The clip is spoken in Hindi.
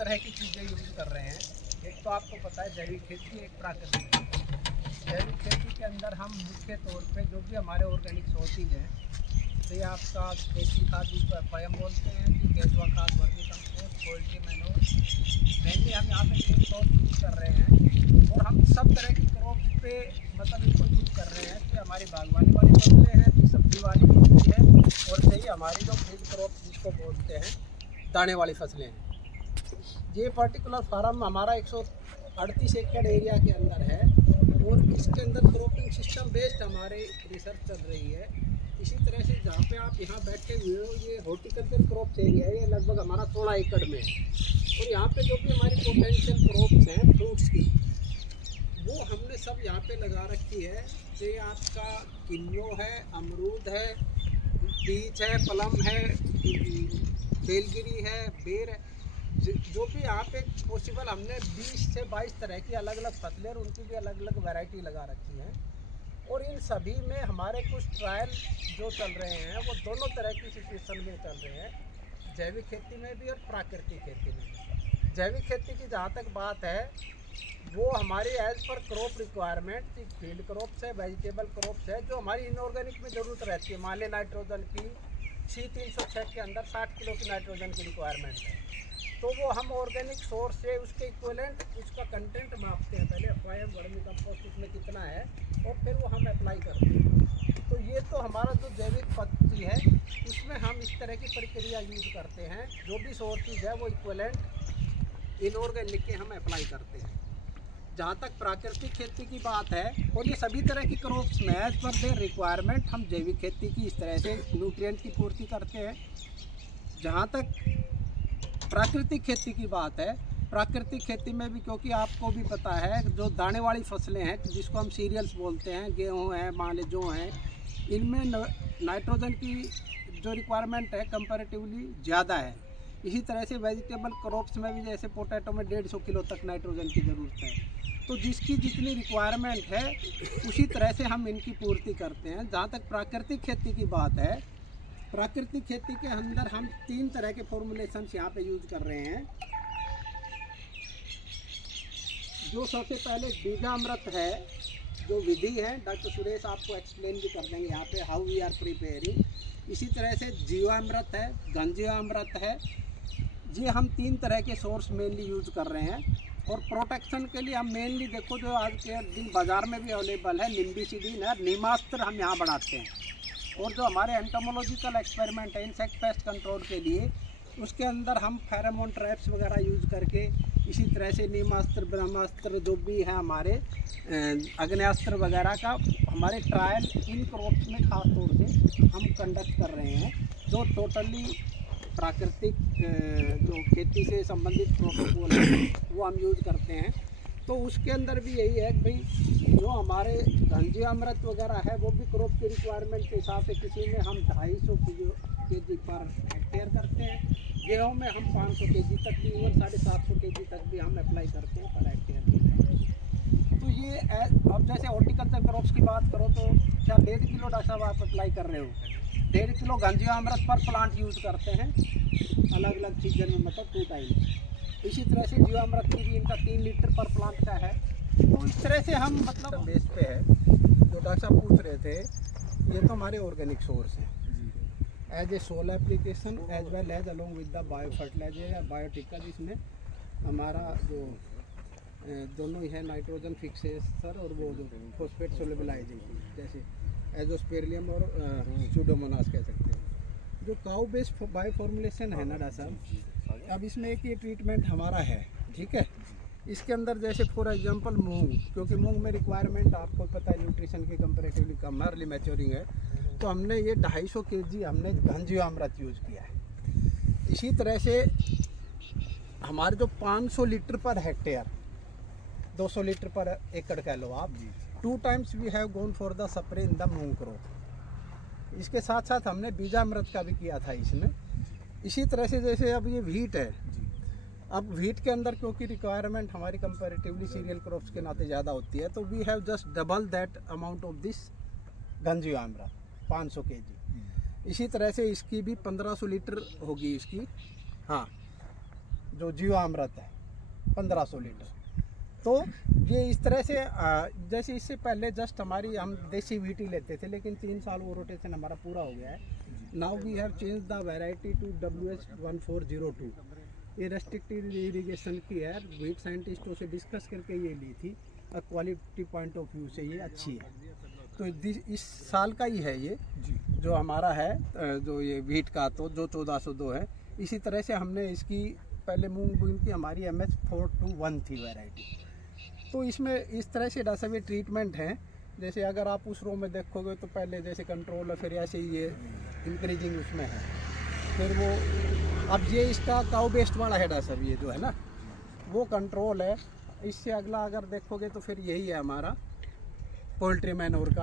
तरह की चीज़ें यूज कर रहे हैं। एक तो आपको पता है जैविक खेती, एक प्राकृतिक खेती। जैविक खेती के अंदर हम मुख्य तौर पे जो भी हमारे ऑर्गेनिक सोर्सेज हैं, तो ये आपका देसी खाद जिसको FIM बोलते हैं, कि केचुआ खाद, vermi compost, poultry manure, mainly हम यहाँ पे 3 क्रॉप यूज कर रहे हैं। और हम सब तरह की क्रॉप पे मतलब इनको यूज कर रहे हैं कि हमारी बागवानी वाली फसलें हैं, कि सब्जी वाली फसलें हैं, और सही हमारी जो फील्ड क्रॉप जिसको बोलते हैं दाने वाली फसलें हैं। ये पर्टिकुलर फार्म हमारा 138 एकड़ एरिया के अंदर है और इसके अंदर क्रॉपिंग सिस्टम बेस्ड हमारे रिसर्च चल रही है। इसी तरह से जहाँ पे आप यहाँ बैठे हुए हो, ये हॉर्टिकल्चर क्रॉप्स एरिया है, ये लगभग हमारा 16 एकड़ में है। और यहाँ पे जो भी हमारी पोटेंशियल क्रॉप्स हैं फ्रूट्स की, वो हमने सब यहाँ पे लगा रखी है। ये आपका किन्नो है, अमरूद है, पीच है, प्लम है, बेलगिरी है, बेर है, जो भी यहाँ पे पॉसिबल हमने 20 से 22 तरह की अलग अलग फसलें और उनकी भी अलग अलग वैरायटी लगा रखी है। और इन सभी में हमारे कुछ ट्रायल जो चल रहे हैं वो दोनों तरह की सिचुएशन में चल रहे हैं, जैविक खेती में भी और प्राकृतिक खेती में भी। जैविक खेती की जहाँ तक बात है, वो हमारी as per crop requirement field crops है, वेजिटेबल क्रॉप्स है, जो हमारी इनऑर्गेनिक में ज़रूरत रहती है। मान लें नाइट्रोजन की C306 के अंदर 60 किलो की नाइट्रोजन की रिक्वायरमेंट है, तो वो हम ऑर्गेनिक सोर्स से उसके इक्विवेलेंट उसका कंटेंट मापते हैं। पहले FIM वर्मी कंपोस्ट उसमें कितना है और फिर वो हम अप्लाई करते हैं। तो ये तो हमारा जो जैविक पद्धति है उसमें हम इस तरह की प्रक्रिया यूज करते हैं। जो भी सोर्सेज है वो इक्विवेलेंट इनऑर्गेनिक के हम अप्लाई करते हैं। जहाँ तक प्राकृतिक खेती की बात है, और ये सभी तरह की क्रॉप्स में एज पर देयर रिक्वायरमेंट हम जैविक खेती की इस तरह से न्यूट्रिएंट की पूर्ति करते हैं। जहाँ तक प्राकृतिक खेती की बात है, प्राकृतिक खेती में भी क्योंकि आपको भी पता है जो दाने वाली फसलें हैं जिसको हम सीरियल्स बोलते हैं, गेहूँ हैं, मान लें जौ हैं, इनमें नाइट्रोजन की जो रिक्वायरमेंट है कंपैरेटिवली ज़्यादा है। इसी तरह से वेजिटेबल क्रॉप्स में भी जैसे पोटैटो में 150 किलो तक नाइट्रोजन की ज़रूरत है। तो जिसकी जितनी रिक्वायरमेंट है उसी तरह से हम इनकी पूर्ति करते हैं। जहाँ तक प्राकृतिक खेती की बात है, प्राकृतिक खेती के अंदर हम 3 तरह के फॉर्मुलेशंस यहाँ पे यूज कर रहे हैं। जो सबसे पहले बीजामृत है, जो विधि है, डॉक्टर सुरेश आपको एक्सप्लेन भी कर देंगे यहाँ पे हाउ वी आर प्रिपेयरिंग। इसी तरह से जीवामृत है, घनजीवामृत है। ये हम 3 तरह के सोर्स मेनली यूज कर रहे हैं। और प्रोटेक्शन के लिए हम मेनली देखो जो आज के दिन बाज़ार में भी अवेलेबल है, निम्बिसिडीन है, नीमास्त्र हम यहाँ बनाते हैं। और जो हमारे एंटोमोलॉजिकल एक्सपेरिमेंट है इंसेक्ट पेस्ट कंट्रोल के लिए, उसके अंदर हम फेरोमोन ट्रैप्स वगैरह यूज करके, इसी तरह से नीमास्त्र, ब्रह्मास्त्र जो भी है हमारे अग्नेयास्त्र वगैरह का हमारे ट्रायल इन क्रॉप्स में खास तौर से हम कंडक्ट कर रहे हैं, जो टोटली प्राकृतिक जो खेती से संबंधित प्रोटोकॉल है वो हम यूज करते हैं। तो उसके अंदर भी यही है कि भाई जो हमारे घनजीवामृत वगैरह है वो भी क्रॉप की रिक्वायरमेंट के हिसाब से किसी में हम 250 kg पर हेक्टेयर करते हैं, गेहूँ में हम 500 kg तक भी, इवन 750 kg तक भी हम अप्लाई करते हैं पर हेक्टेयर। तो ये अब जैसे हॉर्टिकल्चर क्रॉप्स की बात करो तो क्या 1.5 किलो डॉक्टर साहब आप अप्लाई कर रहे हो, 1.5 किलो घनजीवामृत पर प्लांट यूज करते हैं अलग अलग सीजन में, मतलब 2 टाइम। इसी तरह से जीवामृत की भी इनका 3 लीटर पर प्लांट का है। तो इस तरह से हम मतलब बेस पे है। जो डॉक्टर साहब पूछ रहे थे, ये तो हमारे ऑर्गेनिक सोर्स है as a soil application as well as along with the bio fertilizer या बायोटिका, जिसमें हमारा जो दोनों ही है नाइट्रोजन फिक्सेशन और वो जो फॉस्फेट सोलेबलाइजिंग, जैसे एजोस्पेरिलियम और सूडोमोनास कह सकते हैं। जो काउ बेस्ड बायो फॉर्मुलेशन है ना डॉक्टर साहब, अब इसमें एक ये ट्रीटमेंट हमारा है, ठीक है। इसके अंदर जैसे फॉर एग्जांपल मूंग, क्योंकि मूंग में रिक्वायरमेंट आपको पता है न्यूट्रिशन की कंपैरेटिवली कम, अर्ली मैच्योरिंग है, तो हमने ये 250 kg हमने घनजीवामृत यूज़ किया है। इसी तरह से हमारे जो 500 लीटर पर हेक्टेयर, 200 लीटर पर एकड़ कह लो आप, 2 times we have gone for the spray in the moong crop. इसके साथ साथ हमने बीजामृत का भी किया था इसमें। इसी तरह से जैसे अब ये व्हीट है, अब व्हीट के अंदर क्योंकि रिक्वायरमेंट हमारी कंपैरेटिवली सीरियल क्रॉप्स के नाते ज़्यादा होती है, तो we have just double that amount of this ghanjivamrit 500 kg। इसी तरह से इसकी भी 1500 लीटर होगी इसकी, हाँ जो जीवामृत है 1500 लीटर। तो ये इस तरह से जैसे इससे पहले जस्ट हमारी हम देसी वीटी लेते थे, लेकिन 3 साल वो रोटेशन हमारा पूरा हो गया है। Now we have change the variety to WH1402। ये रेस्ट्रिक्टेड इरिगेशन की है, वीट साइंटिस्टों से डिस्कस करके ये ली थी, और क्वालिटी पॉइंट ऑफ व्यू से ये अच्छी है। तो इस साल का ही है ये जो हमारा है, जो ये वीट का तो जो 1402 है। इसी तरह से हमने इसकी पहले मूंग बुन की हमारी MH421 थी वैरायटी। तो इसमें इस तरह से डॉक्टर साहब ये ट्रीटमेंट है। जैसे अगर आप उस रो में देखोगे तो पहले जैसे कंट्रोल है, फिर ऐसे ही ये इंक्रीजिंग उसमें है, फिर वो अब ये इसका काउ बेस्ड वाला है डॉक्टर साहब, ये जो है ना वो कंट्रोल है। इससे अगला अगर देखोगे तो फिर यही है हमारा पोल्ट्री मैन्योर का।